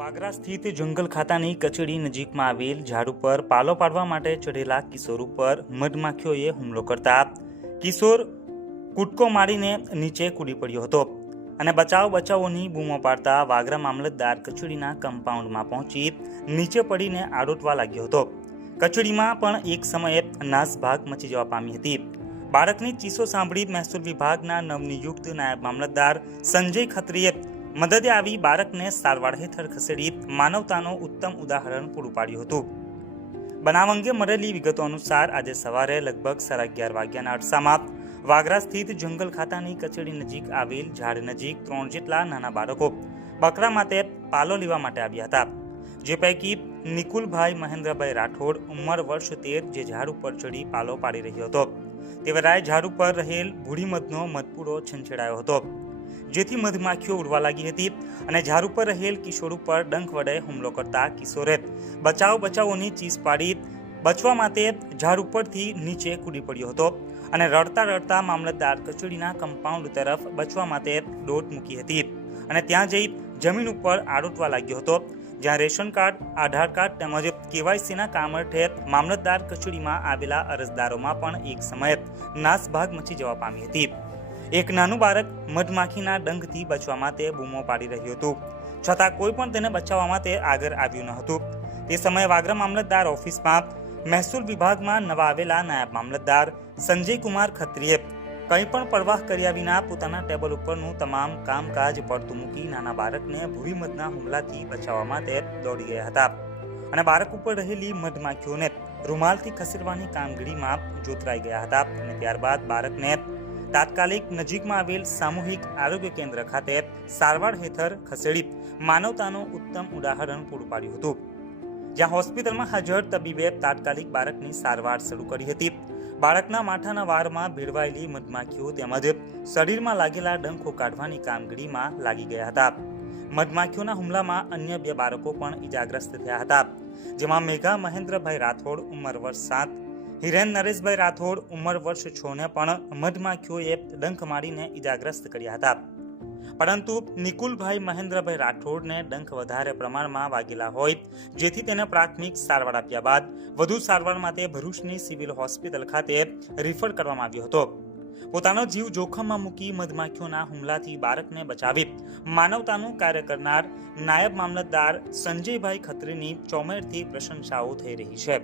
વાગરા સ્થિત જંગલ ખાતાની કચેરી નજીકમાં આવેલ ઝાડ ઉપર પાલો પાડવા માટે ચઢેલા કિશોર ઉપર મધમાખીઓએ હુમલો કરતા કિશોર કૂદકો મારીને નીચે કૂદી પડ્યો હતો અને બચાવોની બૂમો પાડતા વાગરા મામલતદાર કચેરીના કમ્પાઉન્ડમાં પહોંચી નીચે પડીને આડોટવા લાગ્યો હતો। કચેરીમાં પણ એક સમયે નાસભાગ મચી જવા પામી હતી। બાળકની ચીસો સાંભળી મહેસૂલ વિભાગના નવનિયુક્ત નાયબ મામલતદાર સંજય ખત્રીએ મદદે આવી બાળકને સારવાર હેઠળ ખસેડી માનવતાનો ઉત્તમ ઉદાહરણ પૂરું પાડ્યું હતું। બનાવ અંગે મળેલી વિગતો અનુસાર આજે સવારે લગભગ 11:30 વાગ્યાના અરસામાં વાગરા સ્થિત જંગલ ખાતાની કચેરી નજીક આવેલ ઝાડ નજીક 3 જેટલા નાના બાળકો બકરા માટે પાલો લેવા માટે આવ્યા હતા, જે પૈકી નિકુલભાઈ મહેન્દ્રભાઈ રાઠોડ ઉંમર વર્ષ 13 જે ઝાડ ઉપર ચડી પાલો પાડી રહ્યો હતો। તે વેળાએ ઝાડ ઉપર રહેલ ભૂરી મધનો મધપૂરો છંછેડાયો હતો, જેથી મધમાખીઓ ઉડવા લાગી હતી અને ઝાડ ઉપર રહેલ કિશોર ઉપર ડંખ વડે હુમલો કરતા કિશોરે બચાવોની ચીસ પાડી બચવા માટે ઝાડ ઉપરથી નીચે કૂદી પડ્યો હતો અને રડતા મામલતદાર કચેરીના કમ્પાઉન્ડ તરફ બચવા માટે દોટ મૂકી હતી અને ત્યાં જઈ જમીન ઉપર આડોટવા લાગ્યો હતો, જ્યાં રેશન કાર્ડ, આધાર કાર્ડ તેમજ કેવાયસીના કામ અર્થે મામલતદાર કચેરીમાં આવેલા અરજદારોમાં પણ એક સમયે નાસભાગ મચી જવા પામી હતી। એક નાનું બાળક મધમાખીના ડંખથી બચવા માટે બૂમો પાડી રહ્યું હતું, છતાં કોઈ પણ તેને બચાવવા માટે આગળ આવ્યું ન હતું। તે સમયે વાગરા મામલતદાર ઓફિસમાં મહેસૂલ વિભાગમાં નવા આવેલા નાયબ મામલતદાર સંજય કુમાર ખત્રીએ કંઈ પણ પરવાહ કર્યા વિના પોતાના ટેબલ ઉપરનું તમામ કામકાજ પડતું મૂકી નાના બાળકને ભૂરી મધના હુમલાથી બચાવવા માટે દોડી ગયા હતા અને બાળક ઉપર રહેલી મધમાખીઓને રૂમાલથી ખસેડવાની કામગીરીમાં જોતરાઈ ગયા હતા અને ત્યારબાદ બાળકને તાત્કાલિક નજીકમાં આવેલ સામૂહિક આરોગ્ય કેન્દ્ર ખાતે સારવાર હેઠળ ખસેડી માનવતાનું ઉત્તમ ઉદાહરણ પૂરું પાડ્યું હતું, જ્યાં હોસ્પિટલમાં હાજર તબીબે તાત્કાલિક બાળકની સારવાર શરૂ કરી હતી। બાળકના માથાના વારમાં ભેળવાયેલી મધમાખીઓ તેમજ શરીરમાં લાગેલા ડંખો કાઢવાની કામગીરીમાં લાગી ગયા હતા। મધમાખીઓના હુમલામાં અન્ય 2 બાળકો પણ ઈજાગ્રસ્ત થયા હતા, જેમાં મેઘા મહેન્દ્રભાઈ રાઠોડ ઉંમર વર્ષ 7, હિરેન નરેશભાઈ રાઠોડ ઉંમર વર્ષ 6 ને પણ મધમાખીઓએ ડંખ મારીને ઈજાગ્રસ્ત કર્યા હતા, પરંતુ નિકુલભાઈ મહેન્દ્રભાઈ રાઠોડને ડંખ વધારે પ્રમાણમાં વાગેલા હોય, જેથી તેને પ્રાથમિક સારવાર આપ્યા બાદ વધુ સારવાર માટે ભરૂચની સિવિલ હોસ્પિટલ ખાતે રિફર કરવામાં આવ્યો હતો। પોતાનો જીવ જોખમમાં મૂકી મધમાખીઓના હુમલાથી બાળકને બચાવી માનવતાનું કાર્ય કરનાર નાયબ મામલતદાર સંજયભાઈ ખત્રીની ચોમેરથી પ્રશંસાઓ થઈ રહી છે।